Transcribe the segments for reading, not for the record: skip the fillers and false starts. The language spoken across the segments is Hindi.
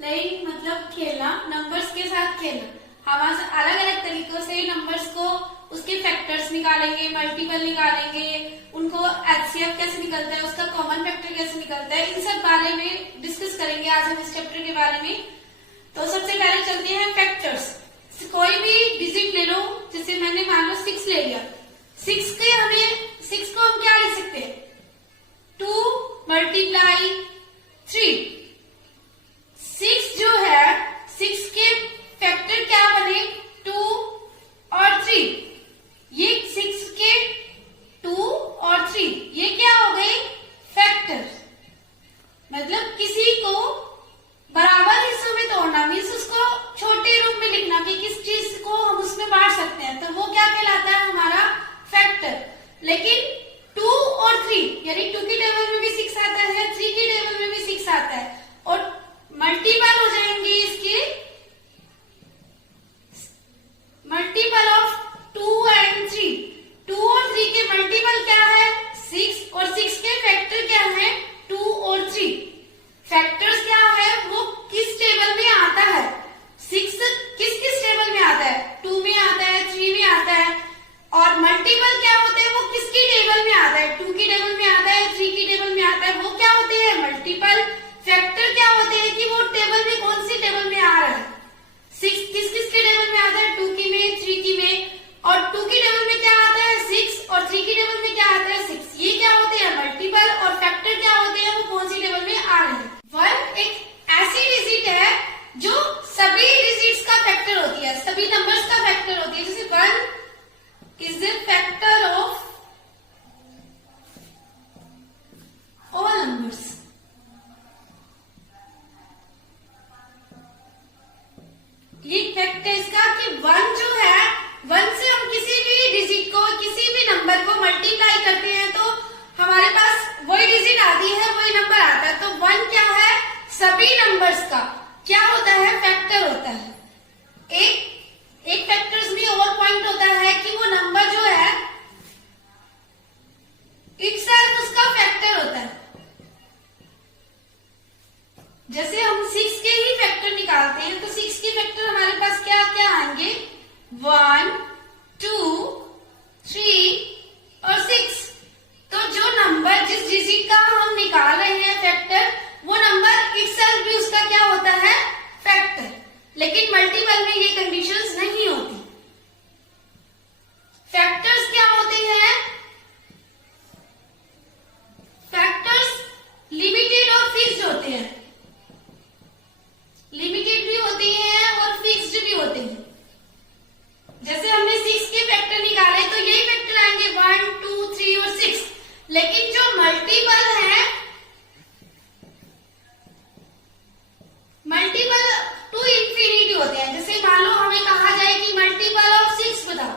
प्लेइंग मतलब खेलना, नंबर्स के साथ खेलना। हम आज अलग अलग तरीकों से नंबर्स को उसके फैक्टर्स निकालेंगे, मल्टीपल निकालेंगे, उनको एचसीएफ कैसे निकलता है, उसका कॉमन फैक्टर कैसे निकलता है, इन सब बारे में डिस्कस करेंगे आज हम इस चैप्टर के बारे में। तो सबसे पहले चलते हैं फैक्टर्स। कोई भी डिजिट ले लो, जैसे मैंने मान लो 6 ले लिया। 6 को हम क्या लिख सकते हैं? 2 मल्टीप्लाई 3। 6 जो है, 6 के फैक्टर क्या बने? 2 और 3। ये 6 के 2 और 3 ये क्या हो गए? फैक्टर। मतलब किसी को बराबर हिस्सों में तोड़ना, मीन्स उसको छोटे रूप में लिखना कि किस चीज को हम उसमें बांट सकते हैं, तो वो क्या कहलाता है? हमारा फैक्टर। लेकिन 2 और 3 यानी 2 की टेबल में भी 6 आता है, 3 की टेबल में भी 6 आता है, और मल्टीपल हो जाएंगे इसके, मल्टीपल ऑफ 2 एंड 3। 2 और 3 के मल्टीपल क्या है? 6, और 6 के फैक्टर क्या है? 2 और 3। फैक्टर्स क्या है? वो किस टेबल में आता है? 6 किस किस टेबल में आता है? 2 में आता है, 3 में आता है। और मल्टीपल क्या होते हैं? वो किसकी टेबल में आता है? 2 की टेबल में आता है, 3 की टेबल में आता है, वो क्या होते हैं? मल्टीपल। फैक्टर क्या होते हैं कि वो टेबल में कौन सी टेबल में आ रहा है? 6 किस किस की टेबल में आता है? 2 की में, 3 की में। और 2 की टेबल में क्या आता है? 6, और 3 की टेबल में क्या आता है? 6। ये क्या होते हैं? मल्टीपल। और फैक्टर क्या होते हैं? वो कौन सी टेबल में आ रहे हैं? 1 एक ऐसी डिजिट है जो सभी डिजिट्स का फैक्टर होती है, सभी नंबर्स का फैक्टर होती है। जैसे 1 is the factor of all numbers. ये फैक्ट है इसका कि 1 जो है, 1 से हम किसी भी डिजिट को, किसी भी नंबर को मल्टीप्लाई करते हैं तो हमारे पास वही डिजिट आती है, वही नंबर आता है। तो 1 क्या है? सभी नंबर्स का क्या होता है? फैक्टर होता है। एक फैक्टर्स में और पॉइंट होता है कि वो नंबर जो है इटसेल्फ उसका फैक्टर होता है। जैसे हम 6 के ही फैक्टर निकालते हैं तो 6 के फैक्टर हमारे पास क्या क्या आएंगे? 1, 2, 3 और 6। तो जो नंबर, जिस डिजिट का हम निकाल रहे हैं फैक्टर, वो नंबर इटसेल्फ भी उसका क्या होता है? फैक्टर। लेकिन मल्टीपल में ये कंडीशंस नहीं होती। फैक्टर्स क्या होते हैं? फैक्टर्स लिमिटेड और फिक्स्ड होते हैं। लिमिटेड भी होती हैं और फिक्स्ड भी होते हैं। जैसे हमने 6 के फैक्टर निकाले तो यही फैक्टर आएंगे 1, 2, 3 और 6। लेकिन जो मल्टीपल है, मल्टीपल टू इंफिनिटी होते हैं। जैसे मान लो हमें कहा जाए कि मल्टीपल ऑफ 6 बताओ,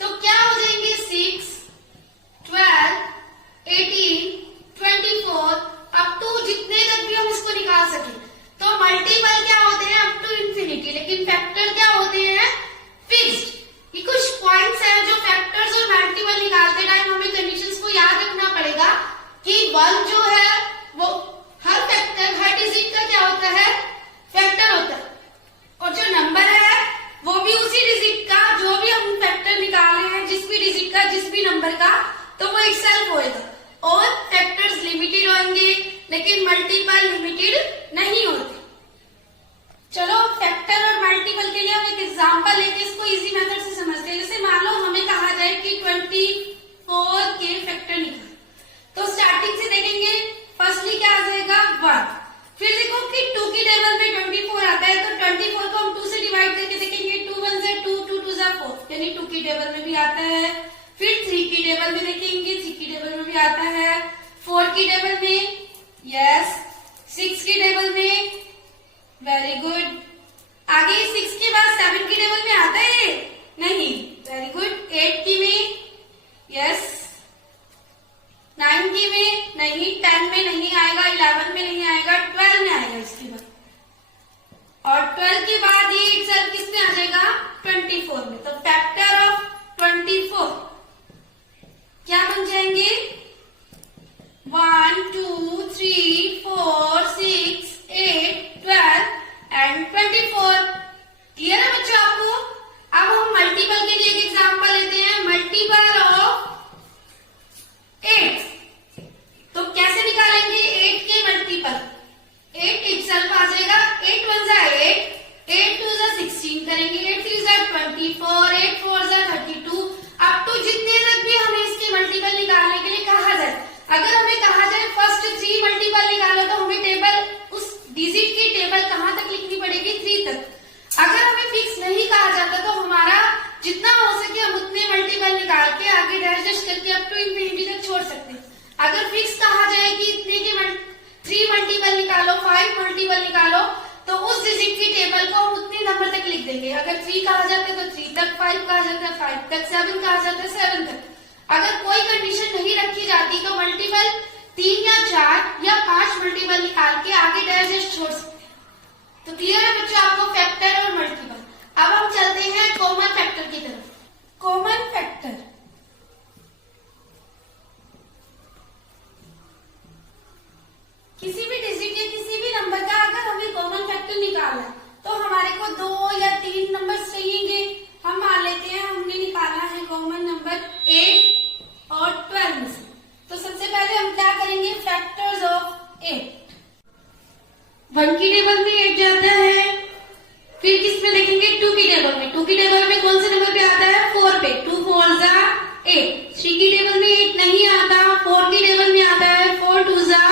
तो क्या हो जाएंगे? 6, 12, 18, 24 अप टू जितने तक भी हम इसको निकाल सके। तो मल्टीपल क्या होते हैं? Up to infinity. लेकिन फैक्टर क्या होते हैं? फिक्स्ड। ये कुछ पॉइंट्स हैं जो फैक्टर्स और मल्टीपल निकालते टाइम हमें कंडीशंस को याद रखना पड़ेगा कि 1 जो है वो हर फैक्टर, हर डिजिट का क्या होता है? फैक्टर होता है। और जो नंबर है वो भी उसी डिजिट का, जो भी हम फैक्टर निकाल रहे हैं, जिस भी डिजिट का, जिस भी नंबर का, तो वो इटसेल्फ होएगा। और फैक्टर्स लिमिटेड होंगे लेकिन मल्टीपल लिमिटेड नहीं होते। चलो फैक्टर और मल्टीपल के लिए हम एक एग्जांपल लेके इसको इजी मेथड से समझते हैं। जैसे मान लो हमें कहा जाए कि 24 के फैक्टर निकाल, तो स्टार्टिंग से देखेंगे। फर्स्टली क्या आ जाएगा? 1। फिर देखो कि 2 की टेबल में 24 आता है, तो 24 को हम 2 से डिवाइड करके देखेंगे। 2 1 से 2, 2 2 से 4, यानी 2 की टेबल में भी आता है। फिर 3 की टेबल में देखेंगे, 3 की टेबल में भी आता है। 4 की टेबल में, यस। 6 की टेबल में, वेरी गुड। आगे 6 के बाद 7 की टेबल में आता है? नहीं, वेरी गुड। 8 करके अप टू इंफिनिटी तक छोड़ सकते हैं। अगर फिक्स कहा जाए कि इतने के 3 मल्टीपल निकालो, 5 मल्टीपल निकालो, तो उस डिजिट की टेबल को हम उतने नंबर तक लिख देंगे। अगर 3 कहा जाता है तो 3 तक, 5 कहा जाता है 5 तक, 7 कहा जाता है 7 तक। अगर कोई कंडीशन नहीं रखी जाती तो मल्टीपल 3 या 4 या 5 मल्टीपल निकाल के आगे डैश छोड़ सकते हैं। तो क्लियर है बच्चों आपको फैक्टर और मल्टीपल। अब हम चलते हैं कॉमन फैक्टर की तरफ। कॉमन फैक्टर किसी भी डिजिट या किसी भी नंबर का अगर हमें कॉमन फैक्टर निकालना है तो हमारे को 2 या 3 नंबर चाहिए। हम मान लेते हैं हमने निकाला है कॉमन नंबर 8 और 12 में से। तो सबसे पहले हम क्या करेंगे, फैक्टर्स ऑफ 8। 1 की टेबल में 8 जाता है, फिर किस में देखेंगे, 2 की टेबल में। 2 की टेबल में कौन से नंबर पे आता है, 4 पे, 2 4 जा 8। 3 की टेबल में 8 नहीं आता, 4 की टेबल में आता है, 4 2 जा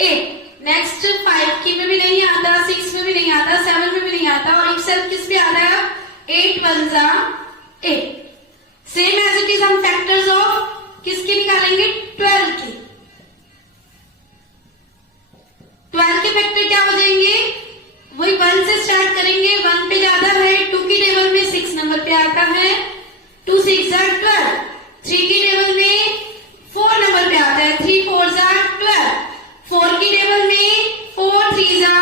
8। नेक्स्ट 5 की में भी नहीं आता, 6 में भी नहीं आता, 7 में भी नहीं आता, और एक सेल्फ किस पे आता है, 8 1 जा 8। सेम एज इट इज हम फैक्टर्स ऑफ किसके निकालेंगे, 12 के। 12 के फैक्टर क्या हो जाएंगे, वही 1 से स्टार्ट करेंगे। 1 पे ज्यादा है, 2 की टेबल में 6 नंबर पे आता है, 2 6 जा 12। 3 की टेबल में 4 नंबर पे आता है, 3 4 जा 12। 4 की टेबल में 4 3 जा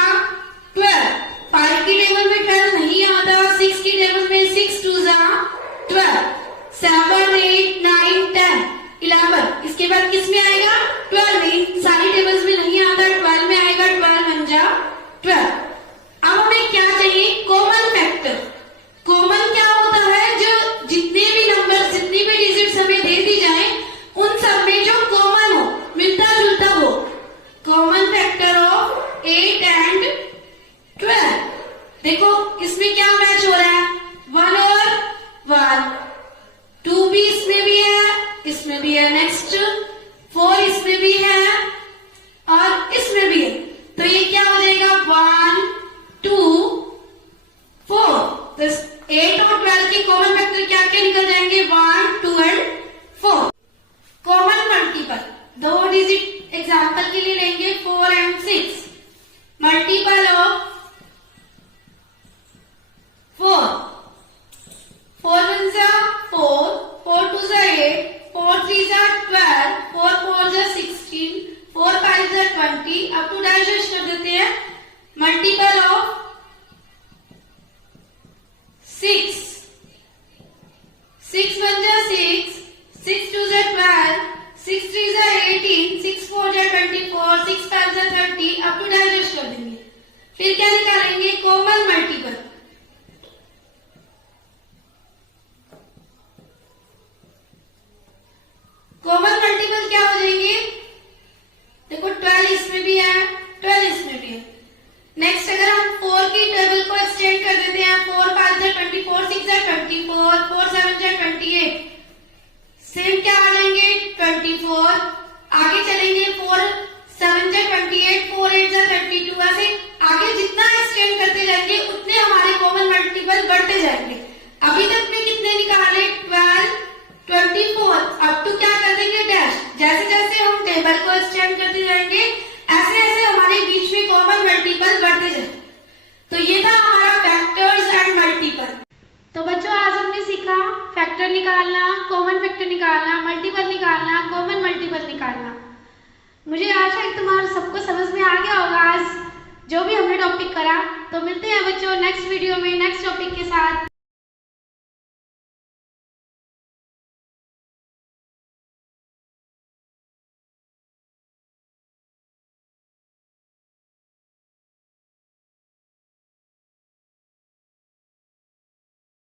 12। 5 की टेबल में 12 नहीं आता, 6 की टेबल में 6 2 जा 12। 7 8 9 10 11। इसके बाद किस में आएगा, 12 में। सारी टेबल्स में नहीं आता, 12 में आएगा, 12 1 जा 12। अब हमें क्या चाहिए, कॉमन फैक्टर। कॉमन क्या होता है, जो जितने भी नंबर, जितनी भी डिजिट्स हमें दे दी जाए, उन सब में जो कॉमन हो, मिलता जुलता हो। Common factor of 8 and 12। देखो इसमें क्या मैच हो रहा है, 1 और 1। 2 भी इसमें भी है, इसमें भी है। नेक्स्ट 4 इसमें भी है और इसमें भी है। तो ये क्या हो जाएगा, 1 2 4। तो 8 और 12 के कॉमन फैक्टर क्या क्या निकल जाएंगे, 1 2 and 4। Common multiple 2 digit example के लिए लेंगे, 4 एंड 6। मल्टीपल ऑफ 4, 4 1 जा 4, 4 2 जा 8, 4 3 जा 12, 4 4 जा 16, 4 5 जा 20। अब टू डाइजेस्ट कर देते हैं। मल्टीपल ऑफ 6, 6 1 जा 6, 6 2 जा 12, 6 3 जा 18, 6 4 जा 24, 6 5 जा 30। अब टू डाइजेस्ट कर देंगे। फिर क्या निकालेंगे, कॉमन मल्टीपल। कॉमन मल्टीपल क्या हो जाएंगे, देखो 12 इसमें भी है, 12 इसमें भी है। नेक्स्ट अगर हम 4 की टेबल को एक्सटेंड कर देते हैं, 4 5 जा 24, 6 जा 24, 4 7 जा 28। सेम क्या आ जाएंगे, 24। आगे चलेंगे, 4 7 जा 28, 4 8 जा 32। ऐसे आगे जितना एक्सटेंड करते जाएंगे उतने हमारे कॉमन मल्टीपल बढ़ते जाएंगे। अभी तक में कितने निकाले, 12 24। अब तो क्या कर देंगे, डैश। जैसे जैसे हम टेबल को एक्सटेंड करते जाएंगे ऐसे ऐसे हमारे बीच में कॉमन मल्टीपल बढ़ते जाएंगे। तो ये था हमारा फैक्टर्स एंड मल्टीपल। तो बच्चों आज हमने सीखा फैक्टर निकालना, कॉमन फैक्टर निकालना, मल्टीपल निकालना, कॉमन मल्टीपल निकालना। मुझे आशा है तुम्हारा सबको समझ में आ गया होगा आज जो भी हमने टॉपिक करा। तो मिलते हैं बच्चों नेक्स्ट वीडियो में नेक्स्ट टॉपिक के साथ।